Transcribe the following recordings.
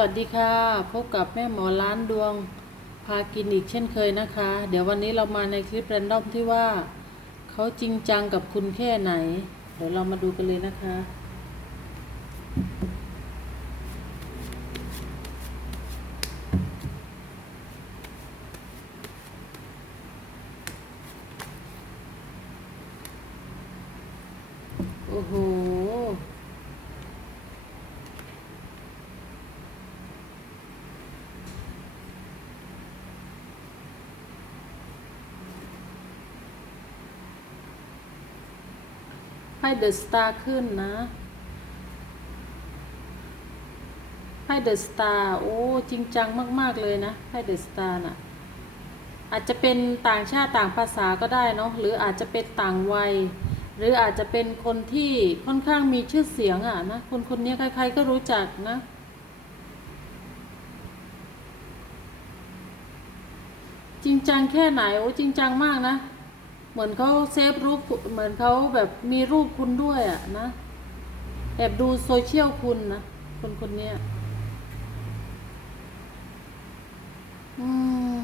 วัสดีค่ะ พบกับแม่หมอล้านดวงพากินอีกเช่นเคยนะคะ เดี๋ยววันนี้เรามาในคลิปแรนดอมที่ว่าเขาจริงจังกับคุณแค่ไหน เดี๋ยวเรามาดูกันเลยนะคะ โอ้โห ให้เดอะสตาร์ขึ้นนะให้เดอะสตาร์โอ้จริงจังมาก ๆ เลยนะให้เดอะสตาร์น่ะ อาจจะเป็นต่างชาติต่างภาษาก็ได้เนาะหรืออาจจะเป็นต่างวัย หรืออาจจะเป็นคนที่ค่อนข้างมีชื่อเสียงอะนะคนคนนี้ใคร ๆ ก็รู้จักนะจริงจังแค่ไหนโอ้จริงจังมากนะ เหมือนเขาเซฟรูปเหมือนเขาแบบมีรูปคุณด้วยอะนะแอบดูโซเชียลคุณนะคนคนเนี้ยอืม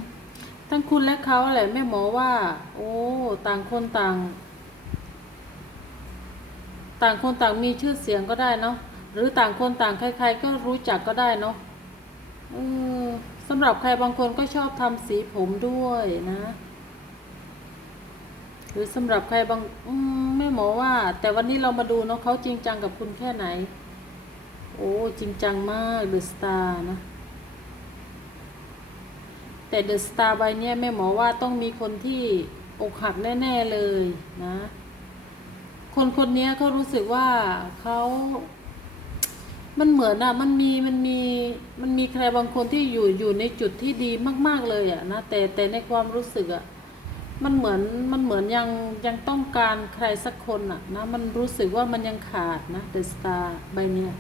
ทั้งคุณและเขาแหละแม่หมอว่า โอ้ ต่างคนต่าง ต่างคนต่างมีชื่อเสียงก็ได้เนาะหรือต่างคนต่างใคร ๆ ก็รู้จักก็ได้เนาะเออสำหรับใครบางคนก็ชอบทำสีผมด้วยนะ หรือสำหรับใครบางมไม่หมอว่า แต่วันนี้เรามาดูเนาะเขาจริงจังกับคุณแค่ไหน โอ้จริงจังมากเดอะสตาร์นะ แต่เดอะสตาร์ใบเนี้ยแม่หมอว่าต้องมีคนที่อกหักแน่ ๆเลยนะ คนคนนี้เขารู้สึกว่าเขามันเหมือนอะมันมีมันมีมันมีใครบางคนที่อยู่อยู่ในจุดที่ดีมาก ๆเลยอะนะแต่แต่ในความรู้สึกอะ มันเหมือนมันเหมือนยังยังต้องการใครสักคนอะนะมันรู้สึกว่ามันยังขาดนะเดอะสตาร์ใบเนี้ย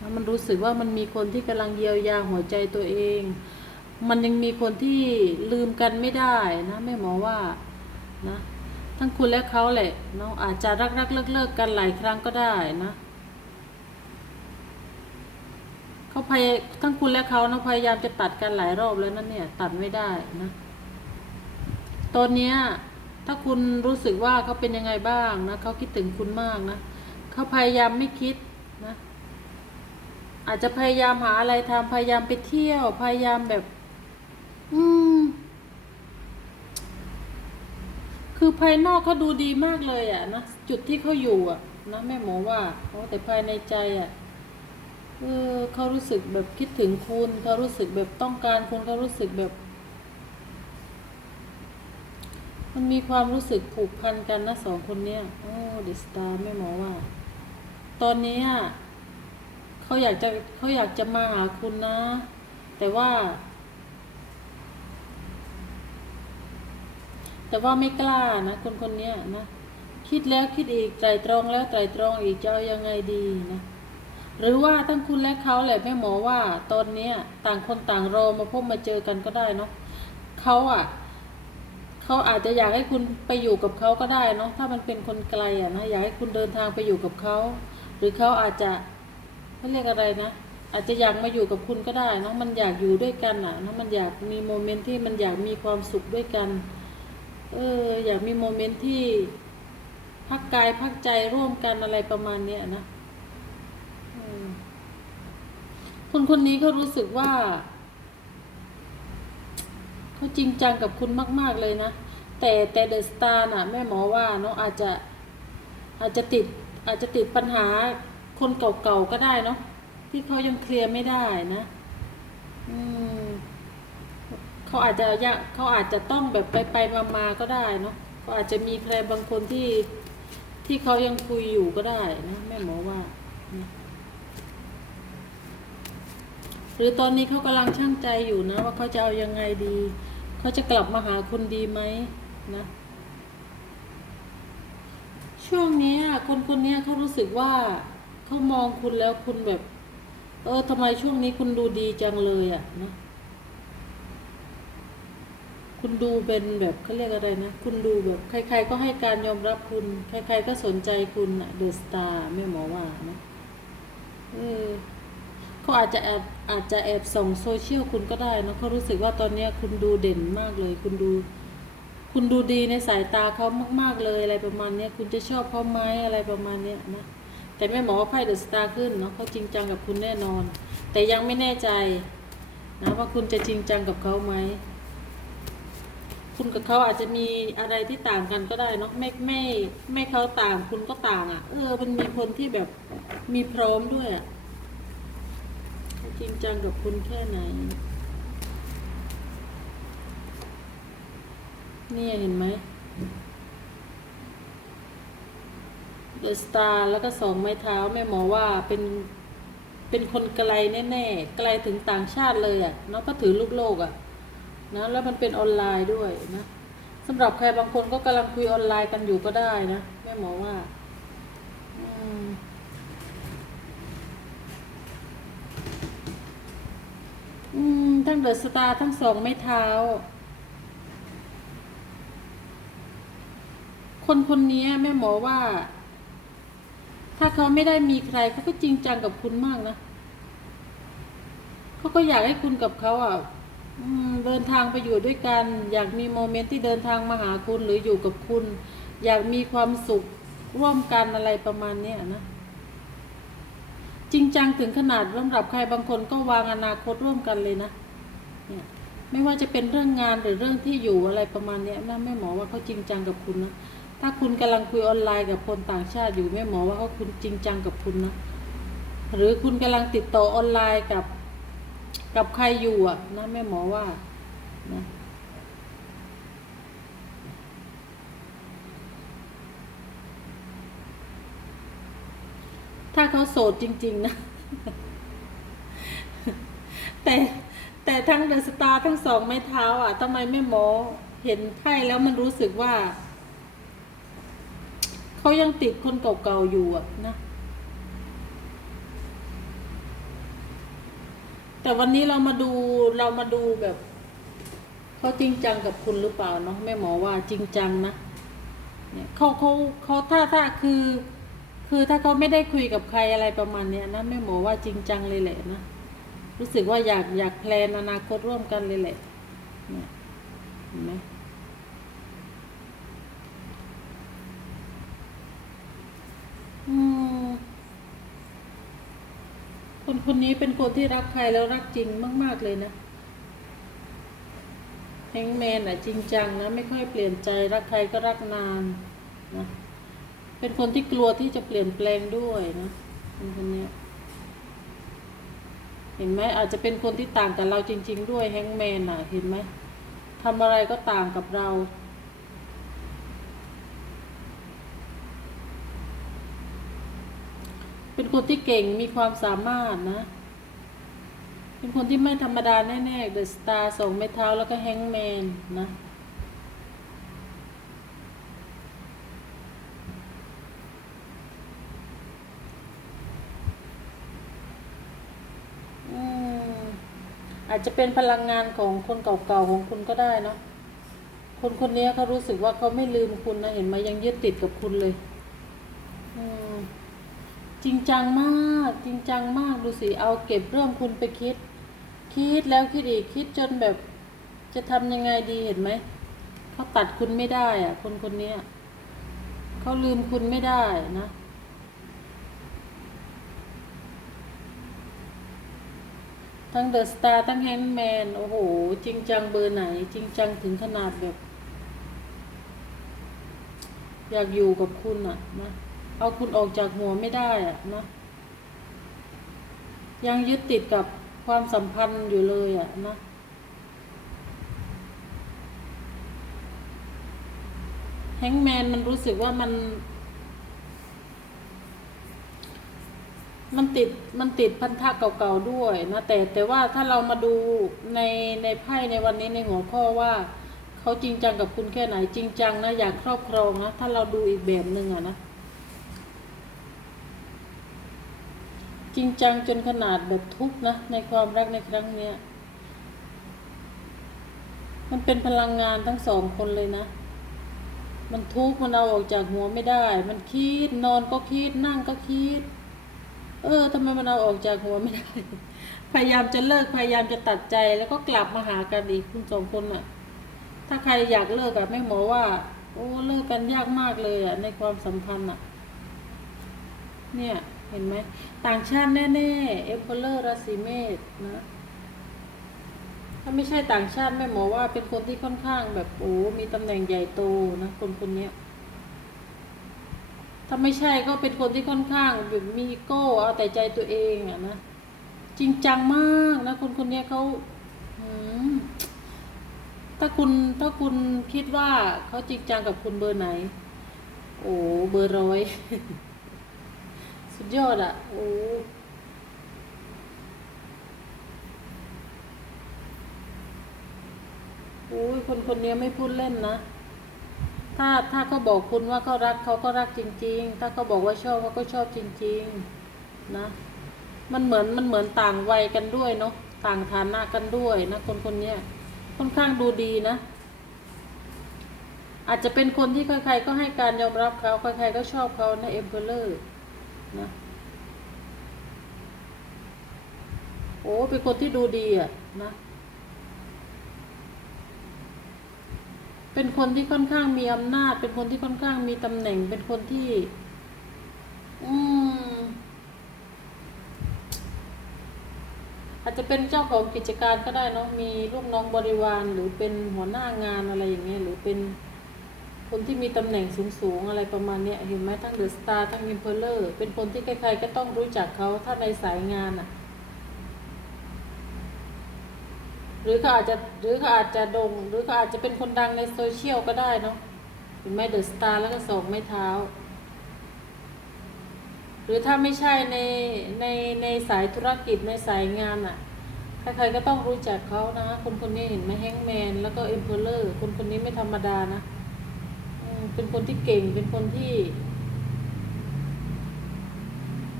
นะมันรู้สึกว่ามันมีคนที่กำลังเยียวยาหัวใจตัวเอง มันยังมีคนที่ลืมกันไม่ได้นะแม่หมอว่านะทั้งคุณและเขาแหละเนาะอาจจะรักรักเลิกเลิกกันหลายครั้งก็ได้นะเขาพยทั้งคุณและเขาเนาะพยายามจะตัดกันหลายรอบแล้วนั่นเนี่ยตัดไม่ได้นะ ตอนเนี้ยถ้าคุณรู้สึกว่าเขาเป็นยังไงบ้างนะเขาคิดถึงคุณมากนะเขาพยายามไม่คิดนะอาจจะพยายามหาอะไรทำพยายามไปเที่ยว พยายามแบบ อืม คือภายนอกเขาดูดีมากเลยอะนะจุดที่เขาอยู่อะนะแม่หมอว่าโอ้แต่ภายในใจอะเออเขารู้สึกแบบคิดถึงคุณเขารู้สึกแบบต้องการคุณเขารู้สึกแบบ มันมีความรู้สึกผูกพันกันนะสองคนเนี้ยโอ้เดสตาร์แม่หมอว่า ตอนนี้เขาอยากจะเขาอยากจะมาหาคุณนะ แต่ว่า แต่ว่าไม่กล้านะ คนคนนี้นะ คิดแล้วคิดอีกไตรตรองแล้วไตรตรองอีกจะเอายังไงดีนะหรือว่าทั้งคุณและเขาแหละแม่หมอว่าตอนนี้ต่างคนต่างรอมาพบมาเจอกันก็ได้เนาะเขาอะ เขาอาจจะอยากให้คุณไปอยู่กับเขาก็ได้เนาะถ้ามันเป็นคนไกลอะนะอยากให้คุณเดินทางไปอยู่กับเขาหรือเขาอาจจะเขาเรียกอะไรนะอาจจะอยากมาอยู่กับคุณก็ได้เนาะมันอยากอยู่ด้วยกันอะเนาะมันอยากมีโมเมนต์ที่มันอยากมีความสุขด้วยกันเอออยากมีโมเมนต์ที่พักกายพักใจร่วมกันอะไรประมาณเนี้ยนะคนคนนี้ก็รู้สึกว่า เขาจริงจังกับคุณมาก ๆเลยนะ แต่แต่เดอะสตาร์น่ะแม่หมอว่าเนาะอาจจะอาจจะติดอาจจะติดปัญหาคนเก่าๆก็ได้เนาะที่เขายังเคลียร์ไม่ได้นะอืมเขาอาจจะยากเขาอาจจะต้องแบบไปไปมามาก็ได้เนาะเขาอาจจะมีใครบางคนที่ที่เขายังคุยอยู่ก็ได้นะแม่หมอว่านะหรือตอนนี้เขากำลังช่างใจอยู่นะ ว่าเขาจะเอายังไงดี เขาจะกลับมาหาคุณดีไหมนะ ช่วงนี้คนคนนี้เขารู้สึกว่าเขามองคุณแล้วคุณแบบ เออทำไมช่วงนี้คุณดูดีจังเลยอะนะคุณดูเป็นแบบเขาเรียกอะไรนะ คุณดูแบบ ใคร ๆ ก็ให้การยอมรับคุณ ใคร ๆ ก็สนใจคุณอะเดอะสตาร์แม่หมอว่านะเออ เขาอาจจะแอบอาจจะแอบส่องโซเชียลคุณก็ได้นะเขารู้สึกว่าตอนเนี้ยคุณดูเด่นมากเลย คุณดู คุณดูดีในสายตาเขามาก ๆเลยอะไรประมาณเนี้ยคุณจะชอบเขาไหมอะไรประมาณเนี้ยนะแต่แม่หมอว่าไพ่เดอะสตาร์ขึ้นเนาะเขาจริงจังกับคุณแน่นอน แต่ยังไม่แน่ใจนะว่าคุณจะจริงจังกับเขาไหมคุณกับเขาอาจจะมีอะไรที่ต่างกันก็ได้เนาะไม่ไม่ไม่เขาต่างคุณก็ต่างอะ่ะ เออ มันมีคนที่แบบมีพร้อมด้วยอะ่ะ จริงจังกับคุณแค่ไหน เนี่ยเห็นไหมเดอะสตาร์แล้วก็สองไม้เท้าแม่หมอว่าเป็นเป็นคนไกลแน่ๆ ไกลถึงต่างชาติเลยอะ่ะเนาะก็ถือลูกโลกอะ่ะนะแล้วมันเป็นออนไลน์ด้วยนะสำหรับใครบางคนก็กำลังคุยออนไลน์กันอยู่ก็ได้นะแม่หมอว่า อืม อืม ทั้งเดอะสตาร์ทั้งสองไม้เท้า คนคนนี้แม่หมอว่า ถ้าเขาไม่ได้มีใครเขาก็จริงจังกับคุณมากนะเขาก็อยากให้คุณกับเขาอะเดินทางไปอยู่ด้วยกัน อยากมีโมเมนต์ที่เดินทางมาหาคุณหรืออยู่กับคุณ อยากมีความสุขร่วมกันอะไรประมาณเนี้ยนะ จริงจังถึงขนาดสำหรับใครบางคนก็วางอนาคตร่วมกันเลยนะเนี่ยไม่ว่าจะเป็นเรื่องงานหรือเรื่องที่อยู่อะไรประมาณนี้นะแม่หมอว่าเขาจริงจังกับคุณนะถ้าคุณกำลังคุยออนไลน์กับคนต่างชาติอยู่แม่หมอว่าเขาคุณจริงจังกับคุณนะหรือคุณกำลังติดต่อออนไลน์กับกับใครอยู่อะนะแม่หมอว่านะ ถ้าเขาโสดจริง ๆ นะ แต่แต่ทั้งเดอะสตาร์ทั้งสองไม้เท้า อะทำไมแม่หมอเห็นไพ่แล้วมันรู้สึกว่า เขายังติดคนเก่าๆอยู่อะนะ แต่วันนี้เรามาดูเรามาดูแบบเขาจริงจังกับคุณหรือเปล่าเนาะแม่หมอว่าจริงจังนะเนี่ยเขาเขาเขาถ้าถ้าคือ คือถ้าเขาไม่ได้คุยกับใครอะไรประมาณเนี้ยนะแม่หมอว่าจริงจังเลยแหละนะรู้สึกว่าอยากอยากแพลนอนาคตร่วมกันเลยแหละเนี่ยเห็นไหมอืมคนคนนี้เป็นคนที่รักใครแล้วรักจริงมาก ๆเลยนะแฮงแมนอะจริงจังนะ ไม่ค่อยเปลี่ยนใจรักใครก็รักนานนะ เป็นคนที่กลัวที่จะเปลี่ยนแปลงด้วยนะคนคนนี้เห็นไหมอาจจะเป็นคนที่ต่างกับเราจริง ๆ ด้วยแฮงแมนอะ เห็นไหมทำอะไรก็ต่างกับเราเป็นคนที่เก่งมีความสามารถนะ เป็นคนที่ไม่ธรรมดาแน่ๆ เดอะสตาร์สองไม้เท้าแล้วก็แฮงแมนนะ อืม อา จจะเป็นพลังงานของคนเก่าๆของคุณก็ได้เนาะคนคนนี้เขารู้สึกว่าเขาไม่ลืมคุณนะเห็นไหมยังยึดติดกับคุณเลยจริงจังมาก จริงจังมากดูสิเอาเก็บเรื่องคุณไปคิด คิดแล้วคิดอีกคิดจนแบบ จะทำยังไงดีเห็นไหมเขาตัดคุณไม่ได้อะคนคนนี้เขาลืมคุณไม่ได้นะ ทั้งเดอะสตาร์ทั้งแฮนด์แมน โอ้โห จริงจังเบอร์ไหน จริงจังถึงขนาดแบบ อยากอยู่กับคุณอะนะเอาคุณออกจากหัวไม่ได้อะนะ ยังยึดติดกับความสัมพันธ์อยู่เลยอะนะแฮงแมนมันรู้สึกว่ามัน มันติดมันติดพันธะเก่าๆด้วยนะแต่แต่ว่าถ้าเรามาดูในในไพ่ในวันนี้ในหัวข้อว่าเขาจริงจังกับคุณแค่ไหนจริงจังนะอยากครอบครองนะถ้าเราดูอีกแบบหนึ่งอะนะ จริงจังจนขนาดแบบทุกนะในความรักในครั้งเนี้ยมันเป็นพลังงานทั้งสองคนเลยนะ มันทุกข์มันเอาออกจากหัวไม่ได้ มันคิดนอนก็คิดนั่งก็คิด เออทำไมมันเอาออกจากหัวไม่ได้ พยายามจะเลิกพยายามจะตัดใจแล้วก็กลับมาหากันอีกคุณสองคนน่ะ ถ้าใครอยากเลิกอะแม่หมอว่า โอ้เลิกกันยากมากเลยอะในความสัมพันธ์อะเนี่ย เห็นไหมต่างชาติแน่ๆเอ็มเพลเลอร์ราศีเมษนะถ้าไม่ใช่ต่างชาติแม่หมอว่าเป็นคนที่ค่อนข้างแบบโอ้มีตำแหน่งใหญ่โตนะคนคนนี้ ถ้าไม่ใช่ก็เป็นคนที่ค่อนข้างแบบมีอีโก้เอาแต่ใจตัวเองอะนะจริงจังมากนะคนคนนี้เขาถ้าคุณถ้าคุณคิดว่าเขาจริงจังกับคุณเบอร์ไหน โอ้เบอร์ร้อยสุดยอดอะโอ้โอ้ยคนคนนี้ไม่พูดเล่นนะ ถ้าถ้าเขาบอกคุณว่าเขารักเขาก็รักจริง ๆ ถ้าเขาบอกว่าชอบเขาก็ชอบจริง ๆ นะ มันเหมือนมันเหมือนต่างวัยกันด้วยเนาะต่างฐานะกันด้วยนะคนคนนี้ค่อนข้างดูดีนะ อาจจะเป็นคนที่ใครๆก็ให้การยอมรับเขาใครๆก็ชอบเขานะเอ็มเพลเลอร์นะโอ้เป็นคนที่ดูดีอะนะ เป็นคนที่ค่อนข้างมีอำนาจ เป็นคนที่ค่อนข้างมีตำแหน่ง เป็นคนที่ อืม อาจจะเป็นเจ้าของกิจการก็ได้เนาะมีลูกน้องบริวาร หรือเป็นหัวหน้างานอะไรอย่างเงี้ยหรือเป็นคนที่มีตำแหน่งสูงๆอะไรประมาณเนี้ยเห็นไหมทั้งเดอะสตาร์ทั้งอิมเพลเลอร์เป็นคนที่ใครๆก็ต้องรู้จักเขาถ้าในสายงานอะ หรือเขาอาจจะหรือเขาอาจจะดงหรือเขาอาจจะเป็นคนดังในโซเชียลก็ได้เนาะเห็นไหมเดอะสตาร์แล้วก็สองไม้เท้า หรือถ้าไม่ใช่ในในในสายธุรกิจในสายงานอะ่ะใครๆก็ต้องรู้จักเขานะคนคนนี้เห็นไหมแฮงแมนแล้วก็เอ็มเพลเลอร์คนคนนี้ไม่ธรรมดานะเป็นคนที่เก่งเป็นคนที่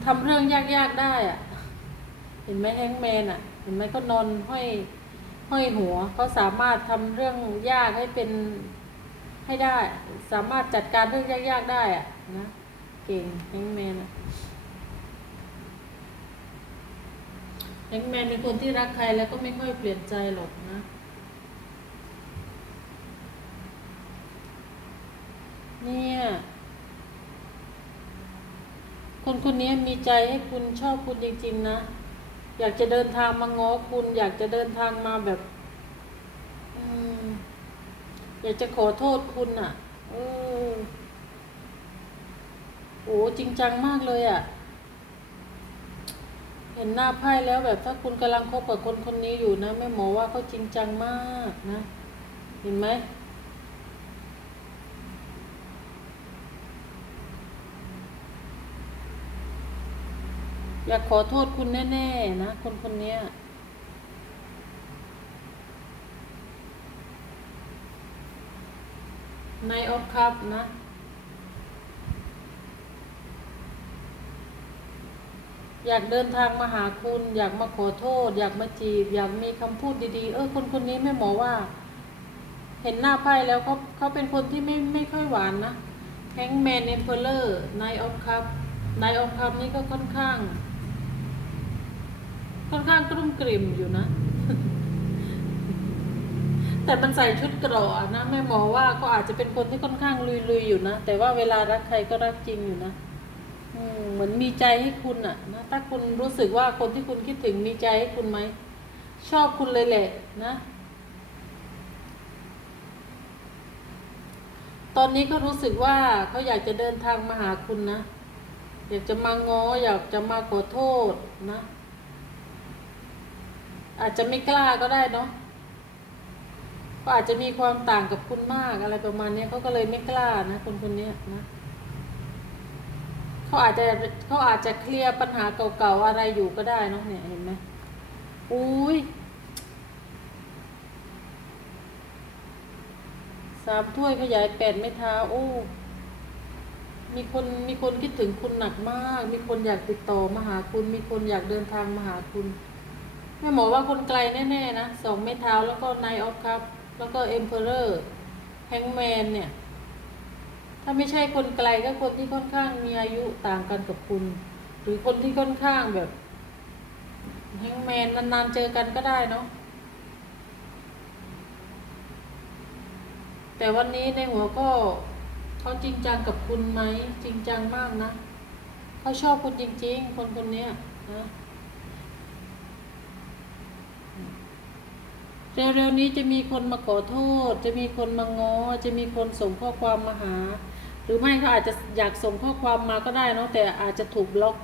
ทำเรื่องยากๆได้อะ่ะ เห็นไหมแฮงแมนอะ เห็นไหมก็นอนห้อย ห้อยหัวเขาสามารถทำเรื่องยากให้เป็นให้ได้ สามารถจัดการเรื่องยากๆได้อะนะเก่งแฮงแมนอะแฮงแมนเป็นคนที่รักใครแล้วก็ไม่ค่อยเปลี่ยนใจหรอกนะ เนี่ย คนคนนี้มีใจให้คุณชอบคุณจริงๆนะ อยากจะเดินทางมาง้อคุณ อยากจะเดินทางมาแบบอยากจะขอโทษคุณอะเออโอ้จริงจังมากเลยอะ เห็นหน้าไพ่แล้วแบบถ้าคุณกำลังคบกับคนคนนี้อยู่นะแม่หมอว่าเขาจริงจังมากนะ เห็นไหม อยากขอโทษคุณแน่ๆนะ คนคนนี้นายออฟครับนะอยากเดินทางมาหาคุณ อยากมาขอโทษ อยากมาจีบ อยากมีคำพูดดีๆ เออคนคนนี้แม่หมอว่า เห็นหน้าไพ่แล้วเขาเขาเป็นคนที่ไม่ไม่ค่อยหวานนะแฮงแมนเอมเพลเลอร์นายออฟครับนายออฟครับนี่ก็ค่อนข้าง ค่อนข้างกรุ่มกริ่มอยู่นะ แต่มันใส่ชุดกราะนะแม่หมอว่าก็อาจจะเป็นคนที่ค่อนข้างลุยๆอยู่นะ แต่ว่าเวลารักใครก็รักจริงอยู่นะอืเหมือนมีใจให้คุณอะนะถ้าคุณรู้สึกว่าคนที่คุณคิดถึงมีใจให้คุณไหม ชอบคุณเลยแหละนะ ตอนนี้เขารู้สึกว่าเขาอยากจะเดินทางมาหาคุณนะ อยากจะมาง้ออยากจะมาขอโทษนะ อาจจะไม่กล้าก็ได้เนาะก็อาจจะมีความต่างกับคุณมากอะไรประมาณเนี้ยเขาก็เลยไม่กล้านะคนคนนี้นะเขาอาจจะเขาอาจจะเคลียร์ปัญหาเก่าๆอะไรอยู่ก็ได้เนาะเนี่ยเห็นไหมอุ้ยสามถ้วยขยายแปดไม่เท้าโอ้มีคนมีคนคิดถึงคุณหนักมาก มีคนอยากติดต่อมาหาคุณ มีคนอยากเดินทางมาหาคุณ แม่หมอว่าคนไกลแน่ๆนะสองไม้เท้าแล้วก็ไนออฟครับ แล้วก็เอ็มเพอเรอร์แฮงแมนเนี่ย ถ้าไม่ใช่คนไกลก็คนที่ค่อนข้างมีอายุต่างกันกับคุณ หรือคนที่ค่อนข้างแบบแฮงแมนนานๆเจอกันก็ได้เนาะแต่วันนี้ในหัวก็เขาจริงจังกับคุณไหม จริงจังมากนะเขาชอบคุณจริง ๆ คนคนนี้นะ เร็วๆนี้จะมีคนมาขอโทษ จะมีคนมาง้อจะมีคนส่งข้อความมาหา หรือไม่เขาอาจจะอยากส่งข้อความมาก็ได้เนาะแต่อาจจะถูกบล็อก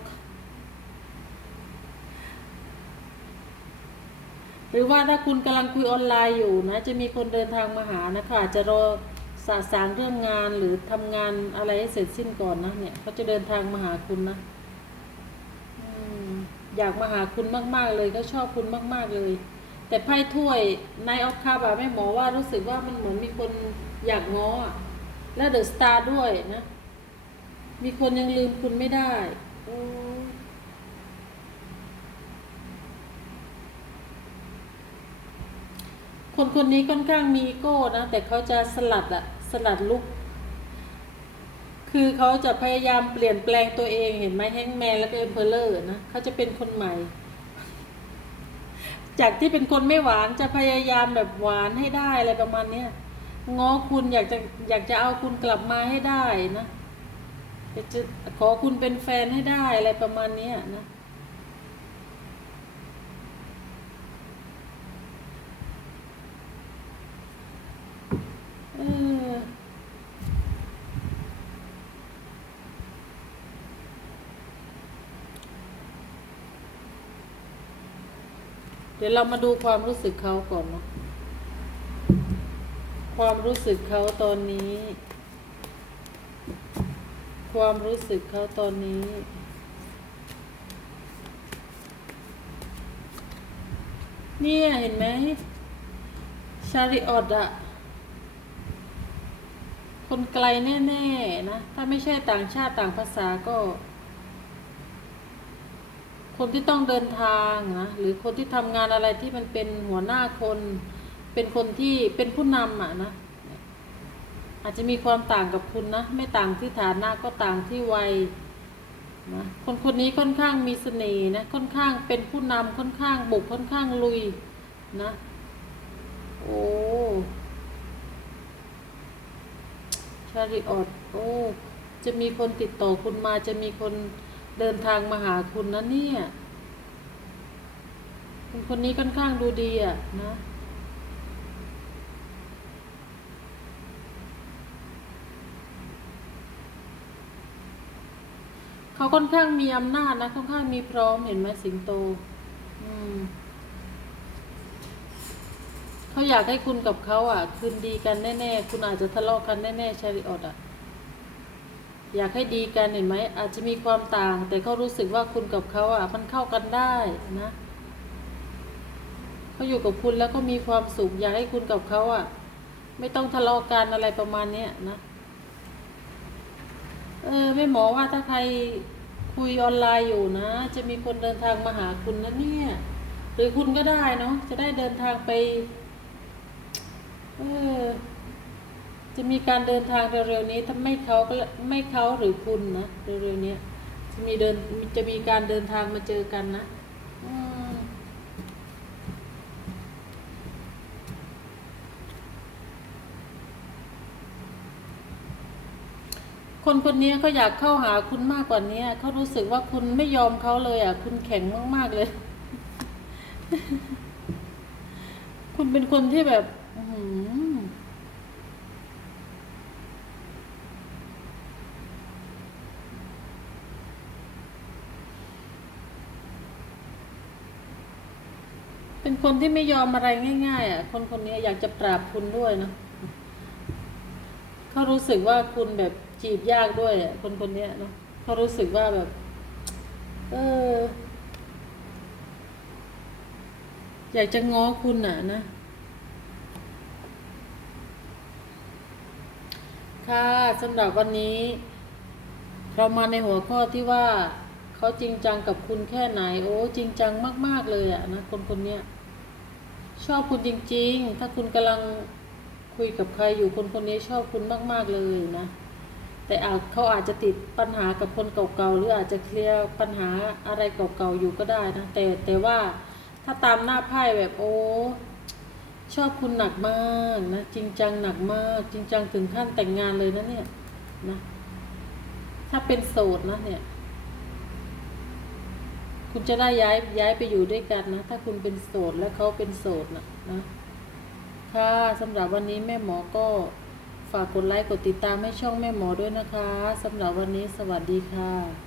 หรือว่าถ้าคุณกำลังคุยออนไลน์อยู่นะ จะมีคนเดินทางมาหานะคะอาจจะรอสาสางเรื่องงานหรือทำงานอะไรให้เสร็จสิ้นก่อนนะเนี่ยเขาจะเดินทางมาหาคุณนะออยากมาหาคุณมาก ๆ เลยเขาชอบคุณมาก ๆ เลย แต่ไพ่ถ้วยในออฟคาบอะแม่หมอว่ารู้สึกว่ามันเหมือนมีคนอยากง้อและเดอะสตาร์ด้วยนะ มีคนยังลืมคุณไม่ได้คนคนนี้ค่อนข้างมีอีโก้นะ แต่เขาจะสลัดอะสลัดลุก คือเขาจะพยายามเปลี่ยนแปลงตัวเองเห็นไหมแฮงแมนแล้วก็เอ็มเพลเลอร์นะเขาจะเป็นคนใหม่ จากที่เป็นคนไม่หวานจะพยายามแบบหวานให้ได้อะไรประมาณเนี้ยง้อคุณอยากจะอยากจะเอาคุณกลับมาให้ได้นะจะขอคุณเป็นแฟนให้ได้อะไรประมาณเนี้ยนะ เออ เดี๋ยวเรามาดูความรู้สึกเขาก่อนเนาะความรู้สึกเขาตอนนี้ ความรู้สึกเขาตอนนี้ เนี่ย เห็นไหมชาริออดอะคนไกลแน่ ๆ นะ ถ้าไม่ใช่ต่างชาติต่างภาษาก็ คนที่ต้องเดินทางนะหรือคนที่ทำงานอะไรที่มันเป็นหัวหน้าคน เป็นคนที่เป็นผู้นำอะนะอาจจะมีความต่างกับคุณนะไม่ต่างที่ฐานะก็ต่างที่วัยนะคนคนนี้ค่อนข้างมีเสน่ห์นะค่อนข้างเป็นผู้นำค่อนข้างบุกค่อนข้างลุยนะโอ้ชาริออดโอ้จะมีคนติดต่อคุณมาจะมีคน เดินทางมาหาคุณนะเนี่ยคนคนนี้ค่อนข้างดูดีอะนะเขาค่อนข้างมีอำนาจนะค่อนข้างมีพร้อมเห็นไหมสิงโต อืมเขาอยากให้คุณกับเขาอะ คืนดีกันแน่ๆ คุณอาจจะทะเลาะกันแน่ๆชาริออดอะ อยากให้ดีกันเห็นไหมอาจจะมีความต่าง แต่เขารู้สึกว่าคุณกับเขาอะมันเข้ากันได้นะเขาอยู่กับคุณแล้วก็มีความสุขอยากให้คุณกับเขาอะ ไม่ต้องทะเลาะกันอะไรประมาณเนี้ยนะเออไม่หมอว่าถ้าใครคุยออนไลน์อยู่นะ จะมีคนเดินทางมาหาคุณนะเนี่ยหรือคุณก็ได้เนาะจะได้เดินทางไป เออ จะมีการเดินทางเร็วๆนี้ถ้าไม่เขาก็ไม่เขาหรือคุณนะเร็วๆนี้จะมีเดินจะมีการเดินทางมาเจอกันนะคนคนนี้เขาอยากเข้าหาคุณมากกว่านี้เขารู้สึกว่าคุณไม่ยอมเขาเลยอะ คุณแข็งมากๆเลย คุณเป็นคนที่แบบ อือหือ เป็นคนที่ไม่ยอมอะไรง่าย ๆ อะ คนคนนี้อยากจะปราบคุณด้วยเนอะเขารู้สึกว่าคุณแบบจีบยากด้วยอะคนคนนี้เนาะเขารู้สึกว่าแบบ เออ อยากจะง้อคุณอะนะค่ะสำหรับวันนี้ เรามาในหัวข้อที่ว่าเขาจริงจังกับคุณแค่ไหน โอ้ จริงจังมาก ๆ เลยอะนะ คนคนเนี้ย ชอบคุณจริง ๆ ถ้าคุณกำลังคุยกับใครอยู่คนคนนี้ชอบคุณมาก ๆ เลยนะ แต่อาจเขาอาจจะติดปัญหากับคนเก่าๆ หรืออาจจะเคลียร์ปัญหาอะไรเก่าๆ อยู่ก็ได้นะ แต่แต่ว่าถ้าตามหน้าไพ่แบบโอ้ชอบคุณหนักมากนะ จริงจังหนักมาก จริงจังถึงขั้นแต่งงานเลยนะเนี่ยนะ ถ้าเป็นโสดนะเนี่ย คุณจะได้ย้ายย้ายไปอยู่ด้วยกันนะ ถ้าคุณเป็นโสดและเขาเป็นโสดนะนะค่ะสำหรับวันนี้แม่หมอก็ฝากกดไลค์กดติดตามให้ช่องแม่หมอด้วยนะคะสำหรับวันนี้สวัสดีค่ะ